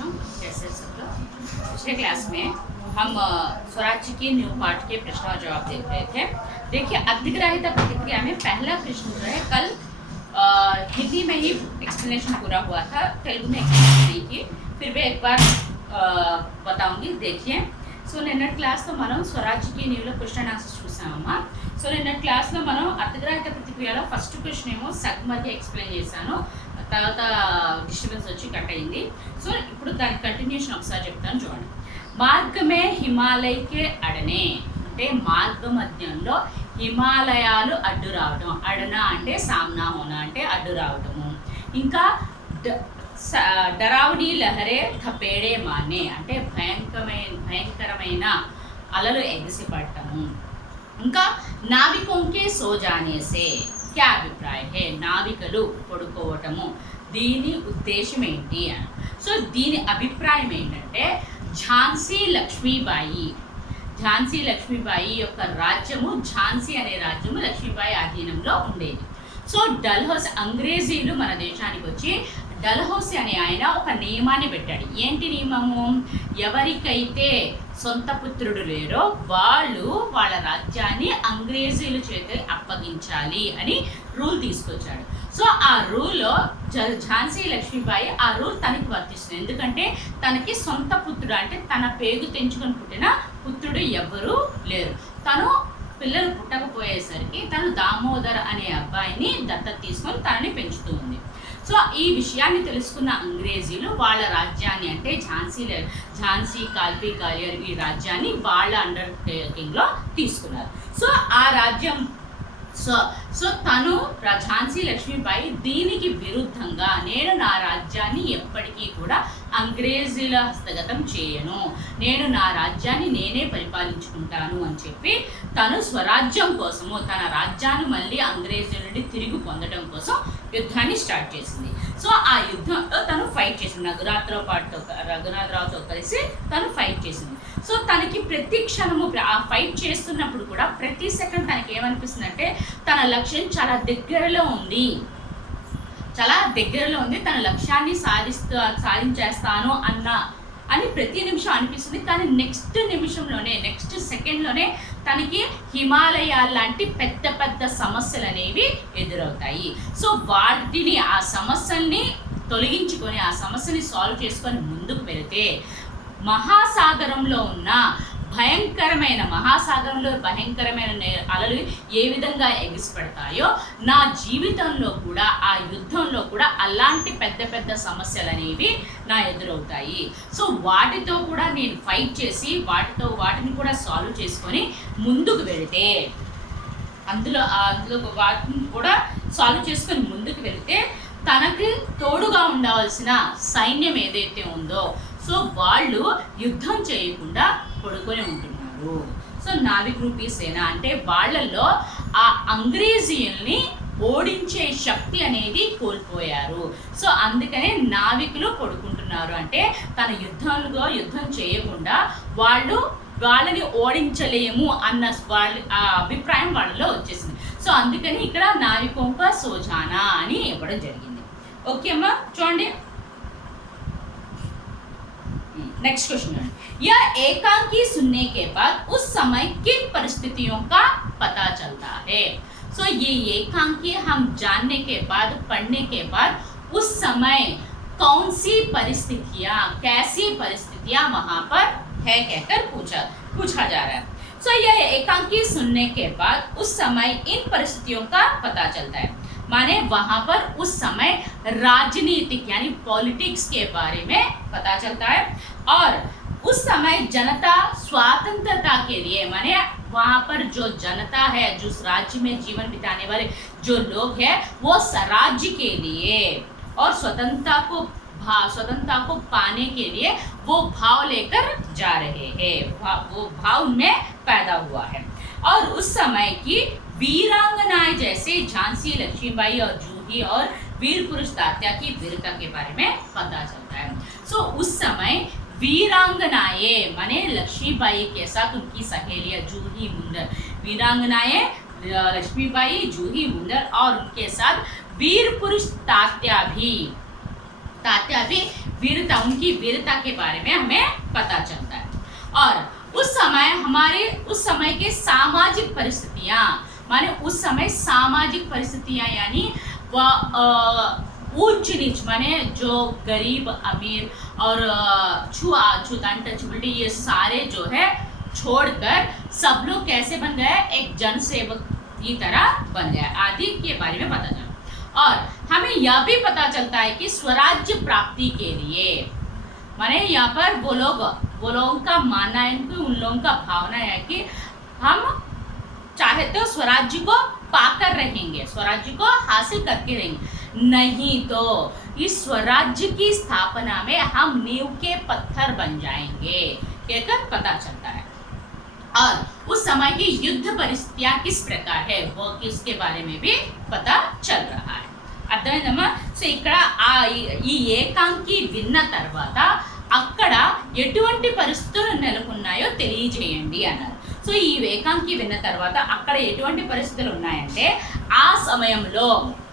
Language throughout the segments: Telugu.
बच्चों, कैसे सब लोग। पिछले क्लास में हम स्वराज्य के न्यू पार्ट के प्रश्न और जवाब देख रहे थे। देखिए, अधिग्राह्यता प्रतिक्रिया में पहला प्रश्न जो है कल हिंदी में ही एक्सप्लेनेशन पूरा हुआ था, तेलुगु में एक्सप्लेनेशन नहीं की। फिर भी एक बार बताऊंगी, देखिए। సో నిన్నటి క్లాస్లో మనం స్వరాజ్యకి న్యూలో క్వశ్చన్ ఆన్సర్స్ చూసామమ్మా. సో నిన్నటి క్లాస్లో మనం అర్థగ్రాహిక ప్రతిక్రియలో ఫస్ట్ క్వశ్చన్ ఏమో సగ్మధ్య ఎక్స్ప్లెయిన్ చేశాను, తర్వాత డిస్టర్బెన్స్ వచ్చి కట్ అయింది. సో ఇప్పుడు దాని కంటిన్యూషన్ ఒకసారి చెప్తాను, చూడండి. మార్గమే హిమాలయకే అడనే అంటే మార్గ మధ్యంలో హిమాలయాలు అడ్డు రావడం. అడన అంటే సామ్నా హోనా అంటే అడ్డు రావడము. ఇంకా డరావడి లహరే థపేడే మానే అంటే భయంకరమైన అలలు ఎగిసిపడటము. ఇంకా నావికోంకే సోజానేసే క్యా అభిప్రాయ హే నావికలు పడుకోవటము, దీని ఉద్దేశం ఏంటి అని. సో దీని అభిప్రాయం ఏంటంటే ఝాన్సీ లక్ష్మీబాయి యొక్క రాజ్యము, ఝాన్సీ అనే రాజ్యము లక్ష్మీబాయి ఆధీనంలో ఉండేది. సో డల్హౌసీ అంగ్రేజీలు మన దేశానికి వచ్చి డల్హౌసీ అనే ఆయన ఒక నియమాన్ని పెట్టాడు. ఏంటి నియమము? ఎవరికైతే సొంత పుత్రుడు లేరో వాళ్ళు వాళ్ళ రాజ్యాన్ని అంగ్రేజీల చేత అప్పగించాలి అని రూల్ తీసుకొచ్చాడు. సో ఆ రూల్లో ఝాన్సీ లక్ష్మీబాయి ఆ రూల్ తనకి వర్తిస్తుంది. ఎందుకంటే తనకి సొంత పుత్రుడు అంటే తన పేగు తెంచుకొని పుట్టిన పుత్రుడు ఎవ్వరూ లేరు. తను పిల్లలు పుట్టకపోయేసరికి తను దామోదర్ అనే అబ్బాయిని దత్తత తీసుకొని తనని పెంచుతూ ఉంది. సో ఈ విషయాన్ని తెలుసుకున్న అంగ్రేజీలు వాళ్ళ రాజ్యాన్ని అంటే ఝాన్సీ కాల్పీ గ్వాలియర్ ఈ రాజ్యాన్ని వాళ్ళ అండర్ టేకింగ్లో తీసుకున్నారు. సో ఆ రాజ్యం సో తను ఝాన్సీ లక్ష్మీబాయి దీనికి విరుద్ధంగా నేను నా రాజ్యాన్ని ఎప్పటికీ కూడా అంగ్రేజీల హస్తగతం చేయను, నేను నా రాజ్యాన్ని నేనే పరిపాలించుకుంటాను అని చెప్పి తను స్వరాజ్యం కోసము తన రాజ్యాన్ని మళ్ళీ అంగ్రేజీల నుండి తిరిగి పొందడం కోసం యుద్ధాన్ని స్టార్ట్ చేసింది. సో ఆ యుద్ధంలో తను ఫైట్ చేసింది, రఘునాథరావుతో కలిసి తను ఫైట్ చేసింది. సో తనకి ప్రతి క్షణము ఆ ఫైట్ చేస్తున్నప్పుడు కూడా ప్రతి సెకండ్ తనకి ఏమనిపిస్తుంది అంటే తన లక్ష్యం చాలా దగ్గరలో ఉంది, తన లక్ష్యాన్ని సాధించేస్తాను అని ప్రతి నిమిషం అనిపిస్తుంది. కానీ నెక్స్ట్ సెకండ్లోనే తనకి హిమాలయాల లాంటి పెద్ద పెద్ద సమస్యలు అనేవి ఎదురవుతాయి. సో వాటిని ఆ సమస్యల్ని తొలగించుకొని ఆ సమస్యని సాల్వ్ చేసుకొని ముందుకు వెళితే మహాసాగరంలో భయంకరమైన అలలు ఏ విధంగా ఎగిసిపడతాయో నా జీవితంలో కూడా ఆ యుద్ధంలో కూడా అలాంటి పెద్ద పెద్ద సమస్యలు అనేవి నా ఎదురవుతాయి. సో వాటితో కూడా నేను ఫైట్ చేసి వాటిని కూడా సాల్వ్ చేసుకొని ముందుకు వెళితే అందులో వాటిని కూడా సాల్వ్ చేసుకొని ముందుకు వెళితే తనకి తోడుగా ఉండవలసిన సైన్యం ఏదైతే ఉందో సో వాళ్ళు యుద్ధం చేయకుండా పడుకొని ఉంటున్నారు. సో నావిక్ రూపీ సేన అంటే వాళ్ళల్లో ఆ అంగ్రేజీయుల్ని ఓడించే శక్తి అనేది కోల్పోయారు. సో అందుకనే నావికులు పడుకుంటున్నారు. అంటే తన యుద్ధం చేయకుండా వాళ్ళని ఓడించలేము అన్న ఆ అభిప్రాయం వాళ్ళలో వచ్చేసింది. సో అందుకని ఇక్కడ నావికోంక సోజానా అని ఇవ్వడం జరిగింది. ఓకే అమ్మా, చూడండి नेक्स्ट क्वेश्चन है, यह एकांकी सुनने के बाद उस समय किन परिस्थितियों का पता चलता है. सो ये एकांकी हम जानने के बाद पढ़ने के बाद उस समय कौन सी परिस्थितियां कैसी परिस्थितियां वहां पर है कहकर पूछा जा रहा है. सो यह एकांकी सुनने के बाद उस समय इन परिस्थितियों का पता चलता है. माने वहां पर उस समय राजनीतिक यानी पॉलिटिक्स के बारे में पता चलता है. और उस समय जनता स्वतंत्रता के लिए माने वहां पर जो जनता है, जो राज्य में जीवन बिताने वाले जो लोग हैं वो राज्य के लिए और स्वतंत्रता को पाने के लिए वो भाव लेकर जा रहे हैं, वो भाव उनमें पैदा हुआ है. और उस समय की वीरांगनाएं जैसे झांसी लक्ष्मीबाई और जूही और वीर पुरुष तात्या की वीरता के बारे में पता चलता है. सो उस समय वीरांगनाएं माने लक्ष्मीबाई के साथ उनकी सहेलियां जूही मुंदर, वीरांगनाएं लक्ष्मीबाई जूही मुंदर और उनके साथ वीर पुरुष तात्या भी तात्या भी वीरता, उनकी वीरता के बारे में हमें पता चलता है। और उस समय के सामाजिक परिस्थितियाँ, माने उस समय सामाजिक परिस्थितियाँ यानी ऊंच नीच, माने जो गरीब अमीर और छुआछूत अनटचेबिलिटी ये सारे जो है छोड़कर सब लोग कैसे बन गए, एक जनसेवक की तरह बन गए आदि के बारे में पता चला। और हमें यह भी पता चलता है कि स्वराज्य प्राप्ति के लिए, माने यहाँ पर वो लोगों का मानना है, उन लोगों का भावना है कि हम चाहे तो स्वराज्य को पाकर रहेंगे, स्वराज्य को हासिल करके रहेंगे, नहीं तो इस स्वराज्य की स्थापना में हम नींव के पत्थर बन जाएंगे कहकर पता चलता है। और उस समय की युद्ध परिस्थितियां किस प्रकार है वो किसके बारे में भी पता चल रहा है। అర్థమైందమ్మా? సో ఇక్కడ ఈ ఏకాంకి విన్న తర్వాత అక్కడ ఎటువంటి పరిస్థితులు నెలకొన్నాయో తెలియజేయండి అన్నారు. సో ఈ ఏకాంకి విన్న తర్వాత అక్కడ ఎటువంటి పరిస్థితులు ఉన్నాయంటే ఆ సమయంలో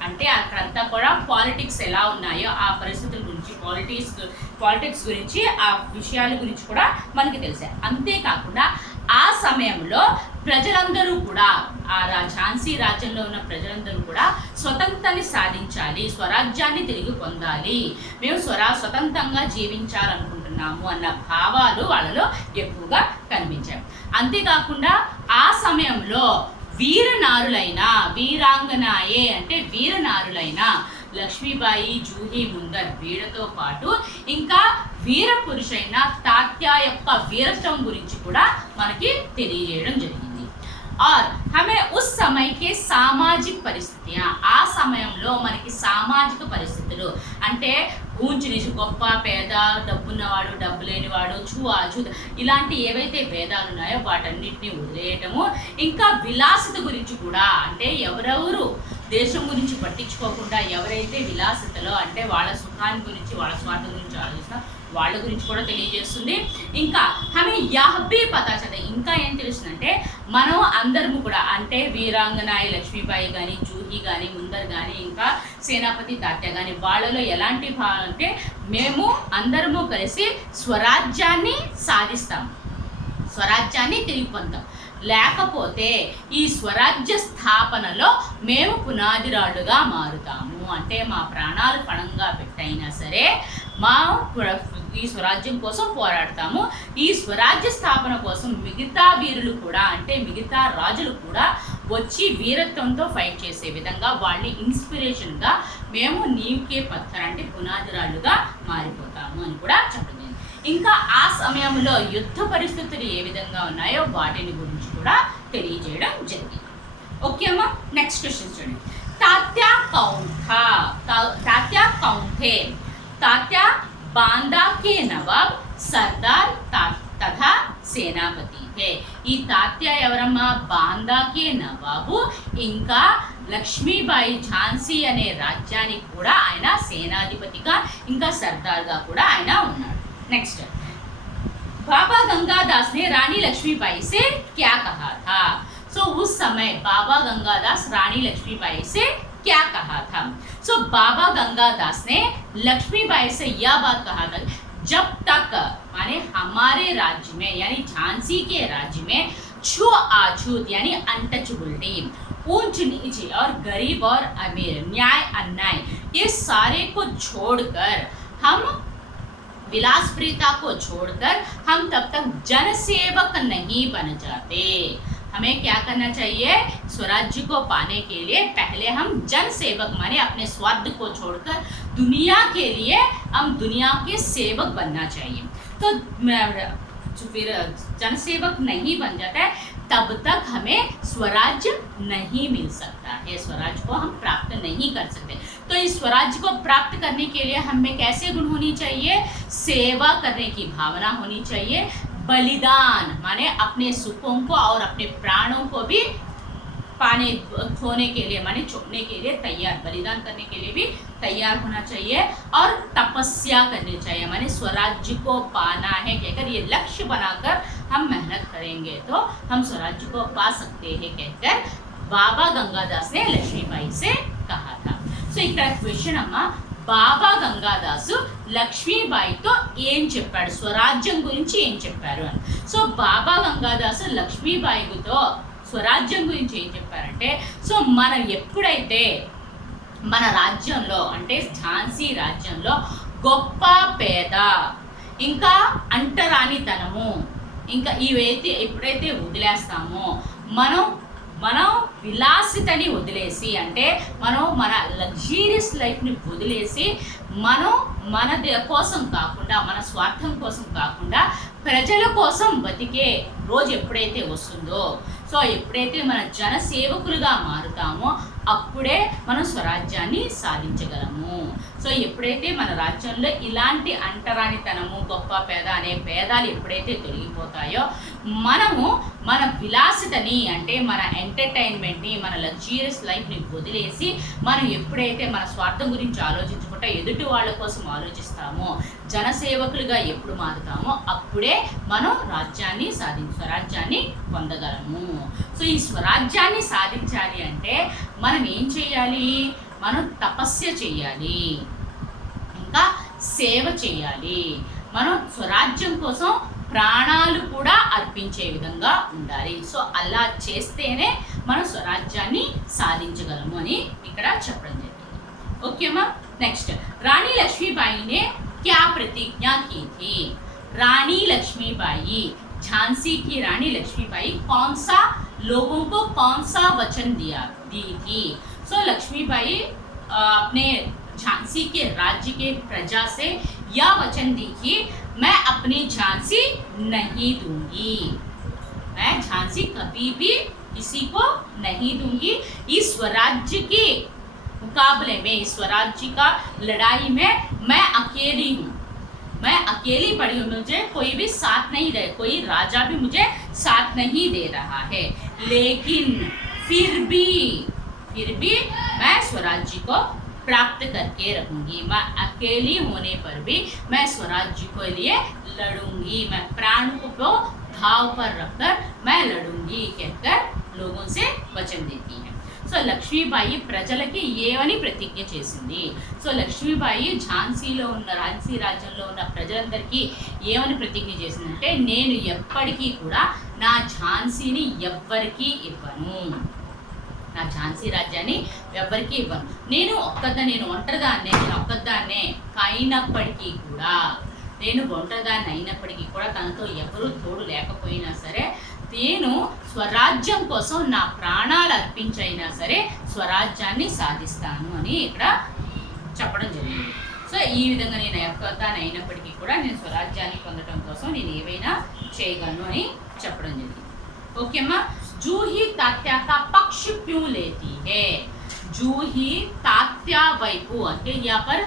అంటే అక్కడంతా కూడా పాలిటిక్స్ ఎలా ఉన్నాయో ఆ పరిస్థితుల గురించి, పాలిటిక్స్ గురించి, ఆ విషయాల గురించి కూడా మనకి తెలిసాయి. అంతేకాకుండా ఆ సమయంలో ప్రజలందరూ కూడా ఝాన్సీ రాజ్యంలో ఉన్న ప్రజలందరూ కూడా స్వతంత్రాన్ని సాధించాలి, స్వరాజ్యాన్ని తిరిగి పొందాలి, మేము స్వతంత్రంగా జీవించాలనుకుంటున్నాము అన్న భావాలు వాళ్ళలో ఎక్కువగా కనిపించాయి. అంతేకాకుండా ఆ సమయంలో వీరాంగనాయే అంటే వీరనారులైన లక్ష్మీబాయి, జూహీ ముందర్ వీళ్ళతో పాటు ఇంకా వీర పురుషైన తాత్యా యొక్క వీరత్వం గురించి కూడా మనకి తెలియజేయడం జరిగింది. और हमें उस समय के సామాజిక పరిస్థితియా, ఆ సమయంలో మనకి సామాజిక పరిస్థితులు అంటే ఊంచి నీచు, గొప్ప పేద, డబ్బున్నవాడు డబ్బు లేనివాడు, అచూత ఇలాంటి ఏవైతే భేదాలు ఉన్నాయో వాటన్నిటిని వదిలేయటము, ఇంకా విలాసిత గురించి కూడా అంటే ఎవరెవరు దేశం గురించి పట్టించుకోకుండా ఎవరైతే విలాసితలో అంటే వాళ్ళ సుఖాన్ని గురించి వాళ్ళ స్వార్థం గురించి ఆలోచిస్తున్నా వాళ్ళ గురించి కూడా తెలియజేస్తుంది. ఇంకా హమే యహ్బీ పతా చలే, ఇంకా ఏం తెలుస్తుందంటే మనం అందరము కూడా అంటే వీరాంగనాయి లక్ష్మీబాయి కానీ, జూహీ కానీ, ముందర్ కానీ, ఇంకా సేనాపతి తాత్య కానీ వాళ్ళలో ఎలాంటి భావం అంటే మేము అందరము కలిసి స్వరాజ్యాన్ని సాధిస్తాం, స్వరాజ్యాన్ని తిరిగి పొందాం, లేకపోతే ఈ స్వరాజ్య స్థాపనలో మేము పునాదిరాళ్ళుగా మారుతాము, అంటే మా ప్రాణాలు పణంగా పెట్టైనా సరే మా ఈ స్వరాజ్యం కోసం పోరాడతాము. ఈ స్వరాజ్య స్థాపన కోసం మిగతా వీరులు కూడా అంటే మిగతా రాజులు కూడా వచ్చి వీరత్వంతో ఫైట్ చేసే విధంగా వాళ్ళని ఇన్స్పిరేషన్గా మేము నీవుకే పత్థర్ అంటే పునాదిరాళ్ళుగా మారిపోతాము అని కూడా చెప్పండి. ఇంకా ఆ సమయంలో యుద్ధ పరిస్థితులు ఏ విధంగా ఉన్నాయో వాటిని గురించి కూడా తెలియజేయడం జరిగింది. ఓకే అమ్మా, నెక్స్ట్ క్వశ్చన్ చూడండి. तात्या कौन था? तात्या कौन थे? तात्या बांदा के नवाब सरदार तथा సేనాపతి थे. ఈ తాత్య ఎవరమ్మా? బాందా కే నవాబు, ఇంకా లక్ష్మీబాయి ఝాన్సీ అనే రాజ్యానికి కూడా ఆయన సేనాధిపతిగా ఇంకా సర్దార్గా కూడా ఆయన ఉన్నాడు. నెక్స్ట్, बाबा गंगादास ने रानी लक्ष्मीबाई से क्या कहा था? सो उस समय बाबा गंगादास रानी लक्ष्मीबाई से क्या कहा था? सो बाबा गंगादास ने लक्ष्मीबाई से यह बात कहा था, जब तक माने हमारे राज्य में यानी झांसी के राज्य में छुआछूत यानी अनटचेबिलिटी, ऊंच नीच और गरीब और अमीर, न्याय अन्याय ये सारे को छोड़कर हम विलासप्रियता को छोड़कर हम तब तक जनसेवक नहीं बन जाते. हमें क्या करना चाहिए? स्वराज्य को पाने के लिए पहले हम जनसेवक माने अपने स्वार्थ को छोड़कर दुनिया के लिए हम दुनिया के सेवक बनना चाहिए. तो फिर जनसेवक नहीं बन जाता है तब तक हमें स्वराज्य नहीं मिल सकता है, स्वराज्य को हम प्राप्त नहीं कर सकते. तो इस स्वराज्य को प्राप्त करने के लिए हमें कैसे गुण होनी चाहिए? सेवा करने की भावना होनी चाहिए, बलिदान माने अपने सुखों को और अपने प्राणों को भी पाने खोने के लिए माने छोड़ने के लिए तैयार, बलिदान करने के लिए भी तैयार होना चाहिए, और तपस्या करनी चाहिए माने स्वराज्य को पाना है कहकर ये लक्ष्य बनाकर हम मेहनत करेंगे तो हम स्वराज्य को पा सकते हैं कहकर बाबा गंगादास ने लक्ष्मीबाई से कहा था. सो ఇక్కడ క్వశ్చన్ అమ్మా, బాబా గంగాదాసు లక్ష్మీబాయితో ఏం చెప్పాడు, స్వరాజ్యం గురించి ఏం చెప్పారు అని. సో బాబా గంగాదాసు లక్ష్మీబాయితో స్వరాజ్యం గురించి ఏం చెప్పారంటే, సో మనం ఎప్పుడైతే మన రాజ్యంలో అంటే ఝాన్సీ రాజ్యంలో గొప్ప పేద ఇంకా అంటరానితనము ఇంకా ఇవైతే ఎప్పుడైతే వదిలేస్తామో మనం విలాసితని వదిలేసి అంటే మనం మన లగ్జీరియస్ లైఫ్ని వదిలేసి మనం మన కోసం కాకుండా మన స్వార్థం కోసం కాకుండా ప్రజల కోసం బతికే రోజు ఎప్పుడైతే వస్తుందో, సో ఎప్పుడైతే మన జనసేవకులుగా మారుతామో అప్పుడే మనం స్వరాజ్యాన్ని సాధించగలము. సో ఎప్పుడైతే మన రాజ్యంలో ఇలాంటి అంటరానితనము గొప్ప పేద అనే భేదాలు ఎప్పుడైతే తొలగిపోతాయో మనము మన విలాసితని అంటే మన ఎంటర్టైన్మెంట్ని మన లగ్జీరియస్ లైఫ్ని వదిలేసి మనం ఎప్పుడైతే మన స్వార్థం గురించి ఆలోచించకుండా ఎదుటి వాళ్ళ కోసం ఆలోచిస్తామో జనసేవకులుగా ఎప్పుడు మారుతామో అప్పుడే మనం స్వరాజ్యాన్ని పొందగలము. సో ఈ స్వరాజ్యాన్ని సాధించాలి అంటే మనం ఏం చేయాలి, మనం తపస్య చేయాలి, ఇంకా సేవ చేయాలి, మనం స్వరాజ్యం కోసం ప్రాణాలు కూడా అర్పించే విధంగా ఉండాలి. సో అలా చేస్తేనే మనం స్వరాజ్యాన్ని సాధించగలము అని ఇక్కడ చెప్పడం జరిగింది. ఓకేమా. నెక్స్ట్, రాణి లక్ష్मीबाई क्या प्रतिज्ञा की थी. रानी लक्ष्मीबाई, झांसी की रानी लक्ष्मीबाई कौन सा लोगों को कौन सा वचन दी थी. सो लक्ष्मीबाई अपने झांसी के राज्य के प्रजा से यह वचन दी कि मैं अपनी झांसी नहीं दूंगी, मैं झांसी कभी भी किसी को नहीं दूंगी. इस स्वराज्य के मुकाबले में, इस स्वराज्य का लड़ाई में मैं अकेली हूँ, मैं अकेली पड़ी हूँ, मुझे कोई भी साथ नहीं दे, कोई राजा भी मुझे साथ नहीं दे रहा है, लेकिन फिर भी मैं स्वराज्य को प्राप्त करके रहूंगी. मैं अकेली होने पर भी मैं स्वराज्य के लिए लड़ूंगी, मैं प्राण को घाव पर रखकर मैं लड़ूंगी कहकर लोगों से वचन देती है. సో లక్ష్మీబాయి ప్రజలకి ఏమని ప్రతిజ్ఞ చేసింది. సో లక్ష్మీబాయి ఝాన్సీ రాజ్యంలో ఉన్న ప్రజలందరికీ ఏమని ప్రతిజ్ఞ చేసిందంటే, నేను ఎప్పటికీ కూడా నా ఝాన్సీని ఎవ్వరికీ ఇవ్వను, నా ఝాన్సీ రాజ్యాన్ని ఎవ్వరికీ ఇవ్వను. నేను ఒక్కదాన్నే అయినప్పటికీ కూడా, నేను ఒంటరిదాన్ని అయినప్పటికీ కూడా తనతో ఎవరు తోడు లేకపోయినా సరే నేను స్వరాజ్యం కోసం నా ప్రాణాలు అర్పించైనా సరే స్వరాజ్యాన్ని సాధిస్తాను అని ఇక్కడ చెప్పడం జరిగింది. సో ఈ విధంగా నేను ఒక్కదాన్ని అయినప్పటికీ కూడా నేను స్వరాజ్యాన్ని పొందడం కోసం నేను ఏవైనా చేయగలను అని చెప్పడం జరిగింది. ఓకేమ్మా. జూహీ తాత్యా కా పక్ష క్యూ లేతీ హే. జూహీ తాత్యా వైపు అంటే यहाँ पर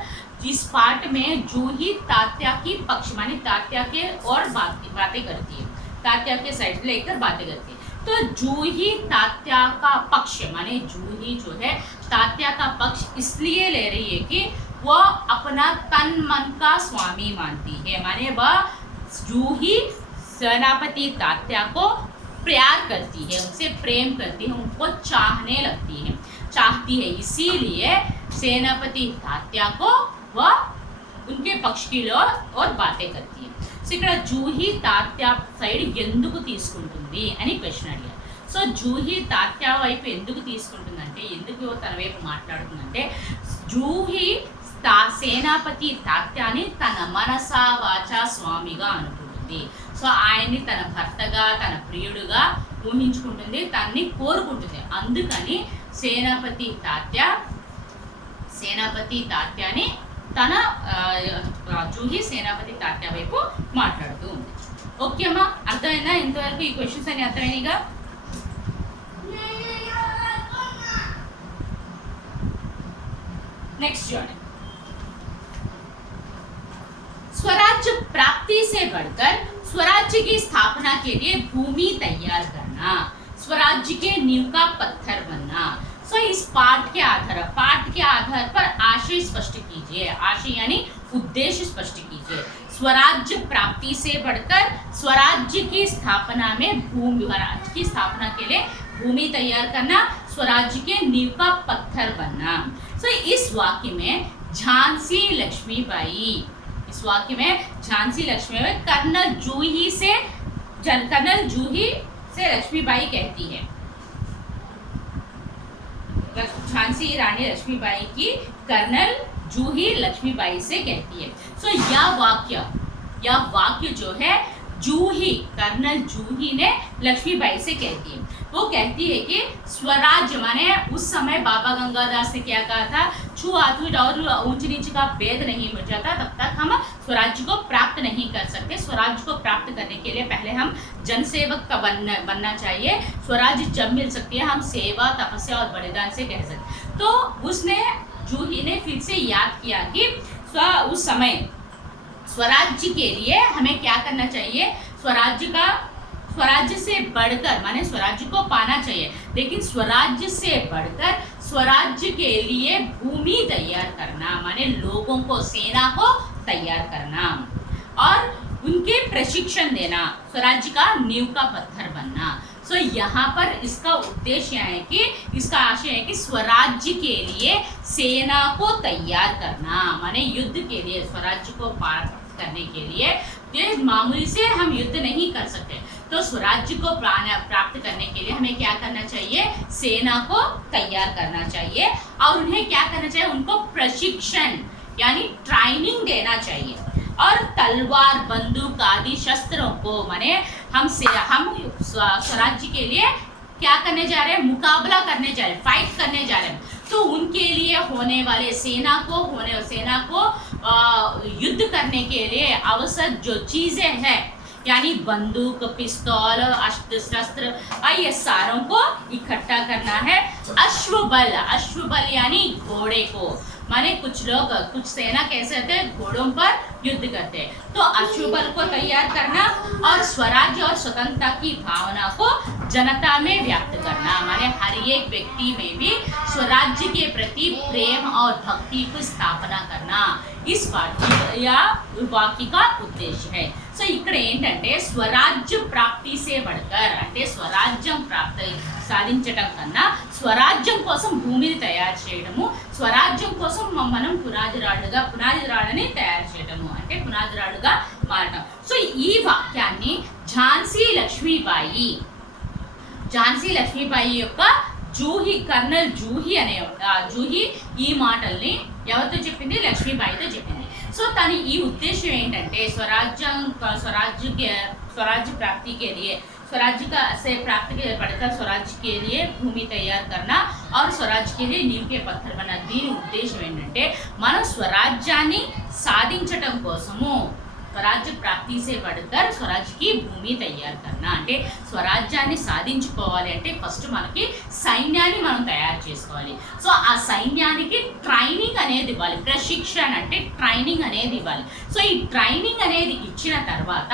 जिस पार्ट में जूही तात्या की पक्ष माने तात्या के और बातें करती है, तात्या के साइड लेकर बातें करती है. तो जूही तात्या का पक्ष माने जूही जो है तात्या का पक्ष इसलिए ले रही है कि वह अपना तन मन का स्वामी मानती है, माने वह जूही सेनापति तात्या को प्यार करती है, उनसे प्रेम करती है, उनको चाहती है. इसीलिए सेनापति तात्या को वह उनके पक्ष की और बातें करती है. సో ఇక్కడ జూహీ తాత్యా సైడ్ ఎందుకు తీసుకుంటుంది అని క్వశ్చన్ అడిగారు. సో జూహీ తాత్యా వైపు ఎందుకు తీసుకుంటుందంటే, ఎందుకు తన వైపు మాట్లాడుతుందంటే, జూహీ సేనాపతి తాత్యాని తన మనసా వాచా స్వామిగా అనుకుంటుంది. సో ఆయన్ని తన భర్తగా తన ప్రియుడుగా ఊహించుకుంటుంది, తన్ని కోరుకుంటుంది. అందుకని సేనాపతి తాత్యాని తన జూహీ సేనాపతి తాత్యా వైపు మాట్లాడుతూ ఉంది. ఓకే అమ్మా, అర్థమైందా? ఇంతవరకు ఈ క్వశ్చన్స్ అన్ని అర్థమైనగా? नेक्स्ट जोड़े स्वराज्य प्राप्ति से बढ़कर स्वराज्य की स्थापना के लिए भूमि तैयार करना, स्वराज्य के नींव का पत्थर बनना. सो इस पाठ के आधार पर आशय स्पष्ट कीजिए. आशय यानी उद्देश्य स्पष्ट कीजिए. स्वराज्य प्राप्ति से बढ़कर स्वराज्य की स्थापना में स्वराज्य की स्थापना के लिए भूमि तैयार करना, स्वराज्य के नींव का पत्थर बनना. सो इस वाक्य में झांसी लक्ष्मीबाई, इस वाक्य में झांसी लक्ष्मीबाई कर्नल जूही से लक्ष्मीबाई कहती है, झांसी रानी लक्ष्मीबाई की कर्नल जूही लक्ष्मीबाई से कहती है। सो यह वाक्य जो है जूही, कर्नल जूही ने लक्ष्मीबाई से कहती है। वो कहती है कि स्वराज्य माने उस समय बाबा गंगादास ने क्या कहा था, छुआछूत और ऊंच नीच का भेद नहीं मिट जाता तब तक हम स्वराज्य को प्राप्त नहीं कर सकते। स्वराज्य को प्राप्त करने के लिए पहले हम जनसेवक का बनना चाहिए। स्वराज्य जब मिल सकती है हम सेवा, तपस्या और बलिदान से कह सकते। तो उसने, जूही ने फिर से याद किया कि उस समय स्वराज्य के लिए हमें क्या करना चाहिए, स्वराज्य से बढ़कर माने स्वराज्य को पाना चाहिए, लेकिन स्वराज्य से बढ़कर स्वराज्य के लिए भूमि तैयार करना, माने लोगों को, सेना को तैयार करना और उनके प्रशिक्षण देना, स्वराज्य का नींव का पत्थर बनना। सो यहाँ पर इसका उद्देश्य है कि, इसका आशय है कि स्वराज्य के लिए सेना को तैयार करना, माने युद्ध के लिए, स्वराज्य को प्राप्त करने के लिए ये मामूली से हम युद्ध नहीं कर सकते। तो स्वराज्य को प्राप्त करने के लिए हमें क्या करना चाहिए, सेना को तैयार करना चाहिए और उन्हें क्या करना चाहिए, उनको प्रशिक्षण यानी ट्रेनिंग देना चाहिए और तलवार, बंदूक आदि शस्त्रों को, माने हम स्वराज्य के लिए क्या करने जा रहे हैं, मुकाबला करने जा रहे हैं, फाइट करने जा रहे हैं। तो उनके लिए होने वाले सेना को युद्ध करने के लिए आवश्यक जो चीजें हैं, यानी बंदूक, पिस्तौल, अस्त्र शस्त्र, ये सारों को इकट्ठा करना है। अश्वबल यानी घोड़े को, माने कुछ सेना कैसे होते हैं, घोड़ों पर युद्ध करते हैं। तो अश्वबल को तैयार करना और स्वराज्य और स्वतंत्रता की भावना को जनता में व्यक्त करना, माने हर एक व्यक्ति में भी स्वराज्य के प्रति प्रेम और भक्ति की स्थापना करना, इस वाक्य का उद्देश्य है। సో ఇక్కడ ఏంటంటే స్వరాజ్య ప్రాప్తిసే బడకర్ అంటే స్వరాజ్యం సాధించడం కన్నా స్వరాజ్యం కోసం భూమిని తయారు చేయడము, స్వరాజ్యం కోసం మనం పునాదిరాళ్ళని తయారు చేయడము అంటే పునాదిరాళ్ళుగా మారడం. సో ఈ వాక్యాన్ని ఝాన్సీ లక్ష్మీబాయి యొక్క कर्नल जूही ఈ మాటల్ని ఎవరితో చెప్పింది, లక్ష్మీబాయితో చెప్పింది. సో తన ఈ ఉద్దేశం ఏంటంటే स्वराज्य प्राप्ति के लिए से प्राप्ति के बढ़कर स्वराज्य के लिए भूमि तैयार करना और स्वराज्य के लिए नींव के पत्थर बना. దీని ఉద్దేశం ఏంటంటే మనం స్వరాజ్యాన్ని సాధించటం కోసము స్వరాజ్య ప్రాప్తి సే పడకర్ స్వరాజ్యకి భూమి తయారు కన్నా అంటే స్వరాజ్యాన్ని సాధించుకోవాలి అంటే ఫస్ట్ మనకి సైన్యాన్ని మనం తయారు చేసుకోవాలి. సో ఆ సైన్యానికి ట్రైనింగ్ అనేది ఇవ్వాలి, ప్రశిక్షణ అంటే ట్రైనింగ్ అనేది ఇవ్వాలి. సో ఈ ట్రైనింగ్ అనేది ఇచ్చిన తర్వాత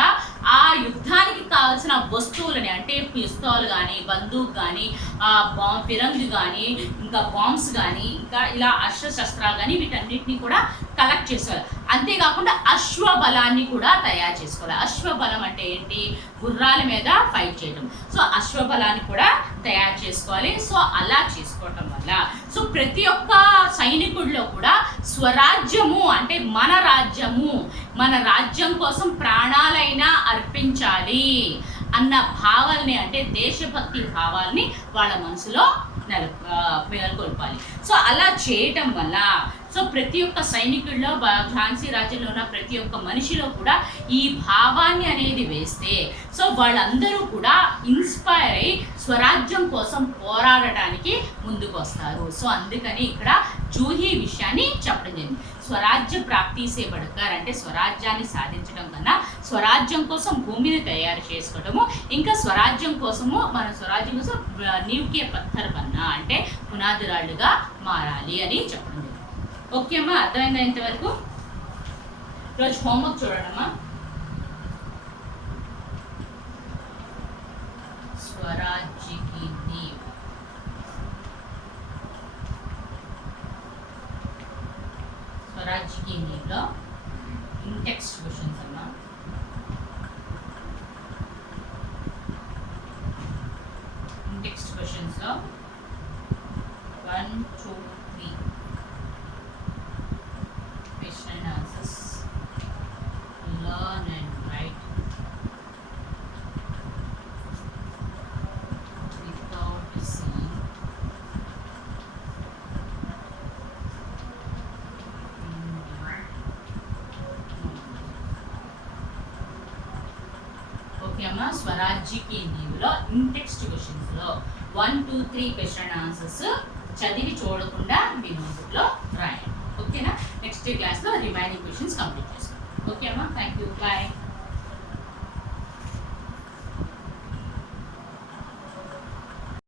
ఆ యుద్ధానికి కావాల్సిన వస్తువులని అంటే పిస్తోల్ కానీ, బందూక్ కానీ, ఫిరంగి కానీ, ఇంకా బాంబ్స్ కానీ, ఇంకా ఇలా అస్త్రశస్త్రాలు కానీ వీటన్నిటిని కూడా కలెక్ట్ చేసుకోవాలి. అంతేకాకుండా అశ్వబలాన్ని కూడా తయారు చేసుకోవాలి. అశ్వబలం అంటే ఏంటి, గుర్రాల మీద ఫైట్ చేయడం. సో అశ్వబలాన్ని కూడా తయారు చేసుకోవాలి. సో అలా చేసుకోవటం వల్ల సో ప్రతి ఒక్క సైనికుడిలో కూడా స్వరాజ్యము అంటే మన రాజ్యం కోసం ప్రాణాలైనా అర్పించాలి అన్న భావాల్ని అంటే దేశభక్తి భావాల్ని వాళ్ళ మనసులో నెలకొల్పాలి. సో అలా చేయటం వల్ల సో ప్రతి ఒక్క సైనికుల్లో ఝాన్సీ రాజ్యంలో ఉన్న ప్రతి ఒక్క మనిషిలో కూడా ఈ భావాన్ని అనేది వేస్తే సో వాళ్ళందరూ కూడా ఇన్స్పైర్ అయ్యి స్వరాజ్యం కోసం పోరాడటానికి ముందుకు వస్తారు. సో అందుకని ఇక్కడ జూహీ విషయాన్ని చెప్పడం జరిగింది. స్వరాజ్య ప్రాప్తి సే బడకర్ అంటే స్వరాజ్యాన్ని సాధించడం కన్నా స్వరాజ్యం కోసం భూమిని తయారు చేసుకోవడము, ఇంకా స్వరాజ్యం కోసము మన స్వరాజ్యం కోసం నీవ్కే పత్తర్ బన్నా అంటే పునాదిరాళ్ళుగా మారాలి అని చెప్పడం జరిగింది. ఓకే అమ్మా, అర్థమైందా ఇంతవరకు? ఈరోజు హోంవర్క్ చూడడమ్మా. स्वराज्य की नींव, स्वराज्य की नींव लो इन टेक्स्ट क्वेश्चंस अम्मा. इन टेक्स्ट क्वेश्चंस लो 1, 2, 3 ఓకే అమ్మా, స్వరాజ్య కి నీవులో ఇన్ టెక్స్ట్ క్వశ్చన్స్లో 1, 2, 3 క్వశ్చన్ ఆన్సర్స్ చదివి చూడకుండా మీ నోట్బుక్లో రాయండి. ఓకేనా? నెక్స్ట్ క్లాస్లో రిమైనింగ్ క్వశ్చన్స్ కంప్లీట్ చేస్తాం. ఓకే అమ్మా, థ్యాంక్ యూ, బాయ్.